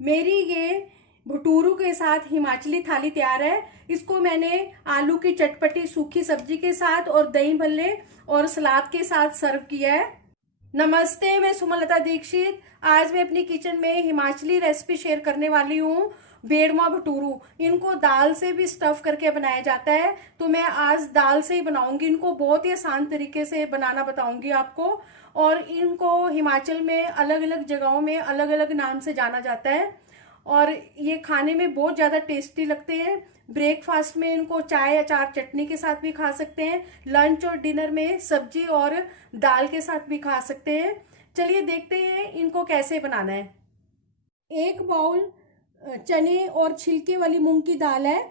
मेरी ये भटूरू के साथ हिमाचली थाली तैयार है। इसको मैंने आलू की चटपटी सूखी सब्जी के साथ और दही भल्ले और सलाद के साथ सर्व किया है। नमस्ते, मैं सुमलता दीक्षित। आज मैं अपनी किचन में हिमाचली रेसिपी शेयर करने वाली हूँ, बेड़मा भटूरू। इनको दाल से भी स्टफ करके बनाया जाता है, तो मैं आज दाल से ही बनाऊंगी। इनको बहुत ही आसान तरीके से बनाना बताऊंगी आपको। और इनको हिमाचल में अलग अलग जगहों में अलग अलग नाम से जाना जाता है और ये खाने में बहुत ज़्यादा टेस्टी लगते हैं। ब्रेकफास्ट में इनको चाय अचार चटनी के साथ भी खा सकते हैं। लंच और डिनर में सब्जी और दाल के साथ भी खा सकते हैं। चलिए देखते हैं इनको कैसे बनाना है। एक बाउल चने और छिलके वाली मूंग की दाल है,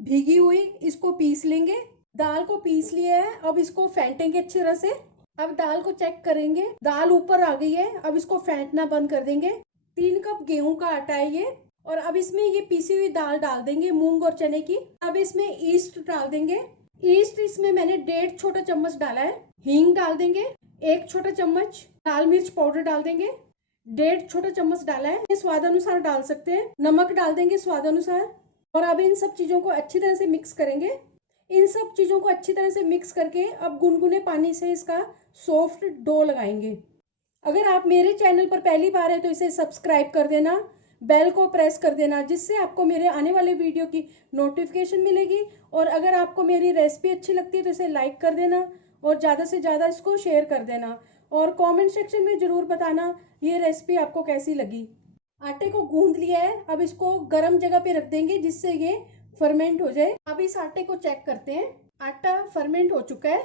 भीगी हुई। इसको पीस लेंगे। दाल को पीस लिया है, अब इसको फेंटेंगे अच्छी तरह से। अब दाल को चेक करेंगे, दाल ऊपर आ गई है। अब इसको फेंटना बंद कर देंगे। 3 कप गेहूं का आटा है ये। और अब इसमें ये पीसी हुई दाल डाल देंगे, मूंग और चने की। अब इसमें ईस्ट डाल देंगे। ईस्ट इसमें मैंने 1.5 छोटा चम्मच डाला है। हींग डाल देंगे 1 छोटा चम्मच। लाल मिर्च पाउडर डाल देंगे 1.5 छोटा चम्मच डाला है। स्वाद अनुसार डाल सकते हैं। नमक डाल देंगे स्वाद अनुसार। और अब इन सब चीजों को अच्छी तरह से मिक्स करेंगे। इन सब चीजों को अच्छी तरह से मिक्स करके अब गुनगुने पानी से इसका सॉफ्ट डो लगाएंगे। अगर आप मेरे चैनल पर पहली बार है तो इसे सब्सक्राइब कर देना, बेल को प्रेस कर देना, जिससे आपको मेरे आने वाले वीडियो की नोटिफिकेशन मिलेगी। और अगर आपको मेरी रेसिपी अच्छी लगती है तो इसे लाइक कर देना और ज़्यादा से ज़्यादा इसको शेयर कर देना। और कमेंट सेक्शन में ज़रूर बताना ये रेसिपी आपको कैसी लगी। आटे को गूंद लिया है, अब इसको गर्म जगह पे रख देंगे जिससे ये फर्मेंट हो जाए। अब इस आटे को चेक करते हैं। आटा फर्मेंट हो चुका है।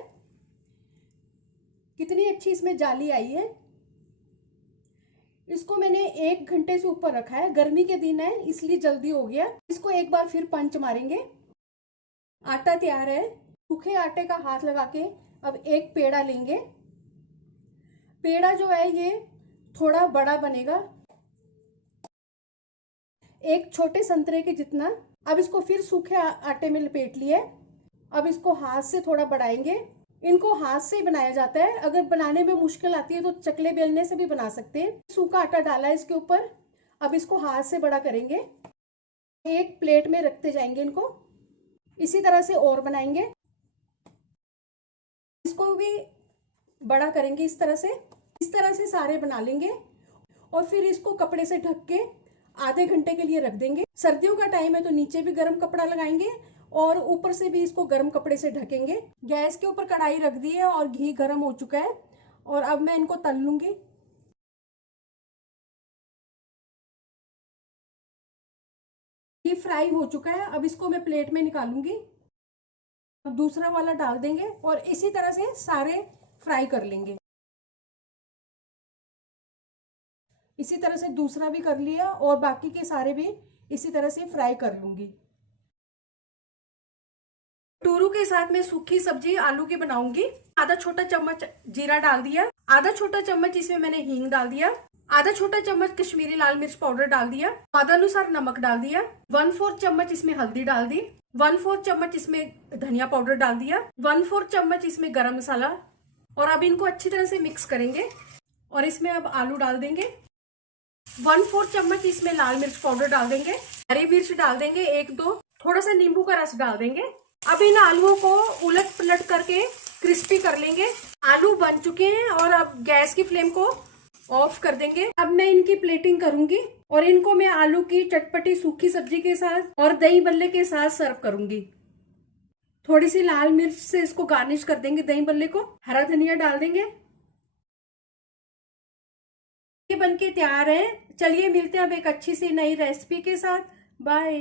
कितनी अच्छी इसमें जाली आई है। इसको मैंने 1 घंटे से ऊपर रखा है। गर्मी के दिन है इसलिए जल्दी हो गया। इसको एक बार फिर पंच मारेंगे। आटा तैयार है। सूखे आटे का हाथ लगा के अब एक पेड़ा लेंगे। पेड़ा जो है ये थोड़ा बड़ा बनेगा, एक छोटे संतरे के जितना। अब इसको फिर सूखे आटे में लपेट लिए। अब इसको हाथ से थोड़ा बढ़ाएंगे। इनको हाथ से ही बनाया जाता है। अगर बनाने में मुश्किल आती है तो चकले बेलने से भी बना सकते हैं। सूखा आटा डाला है इसके ऊपर। अब इसको हाथ से बड़ा करेंगे। एक प्लेट में रखते जाएंगे इनको। इसी तरह से और बनाएंगे। इसको भी बड़ा करेंगे इस तरह से। इस तरह से सारे बना लेंगे और फिर इसको कपड़े से ढक के आधे घंटे के लिए रख देंगे। सर्दियों का टाइम है तो नीचे भी गर्म कपड़ा लगाएंगे और ऊपर से भी इसको गर्म कपड़े से ढकेंगे। गैस के ऊपर कढ़ाई रख दी है और घी गर्म हो चुका है और अब मैं इनको तल लूंगी। ये फ्राई हो चुका है। अब इसको मैं प्लेट में निकालूंगी। अब दूसरा वाला डाल देंगे और इसी तरह से सारे फ्राई कर लेंगे। इसी तरह से दूसरा भी कर लिया और बाकी के सारे भी इसी तरह से फ्राई कर लूंगी। भटूरू के साथ मैं सूखी सब्जी आलू की बनाऊंगी। आधा छोटा चम्मच जीरा डाल दिया। आधा छोटा चम्मच इसमें मैंने हींग डाल दिया। आधा छोटा चम्मच कश्मीरी लाल मिर्च पाउडर डाल दिया। स्वाद अनुसार नमक डाल दिया। 1/4 चम्मच इसमें हल्दी डाल दी। 1/4 चम्मच इसमें धनिया पाउडर डाल दिया। 1/4 चम्मच इसमें गरम मसाला। और अब इनको अच्छी तरह से मिक्स करेंगे और इसमें अब आलू डाल देंगे। 1/4 चम्मच इसमें लाल मिर्च पाउडर डाल देंगे। हरी मिर्च डाल देंगे 1-2। थोड़ा सा नींबू का रस डाल देंगे। अब इन आलूओं को उलट पलट करके क्रिस्पी कर लेंगे। आलू बन चुके हैं और अब गैस की फ्लेम को ऑफ कर देंगे। अब मैं इनकी प्लेटिंग करूंगी और इनको मैं आलू की चटपटी सूखी सब्जी के साथ और दही भल्ले के साथ सर्व करूंगी। थोड़ी सी लाल मिर्च से इसको गार्निश कर देंगे दही भल्ले को। हरा धनिया डाल देंगे। ये बनके तैयार है। चलिए मिलते हैं अब एक अच्छी सी नई रेसिपी के साथ। बाय।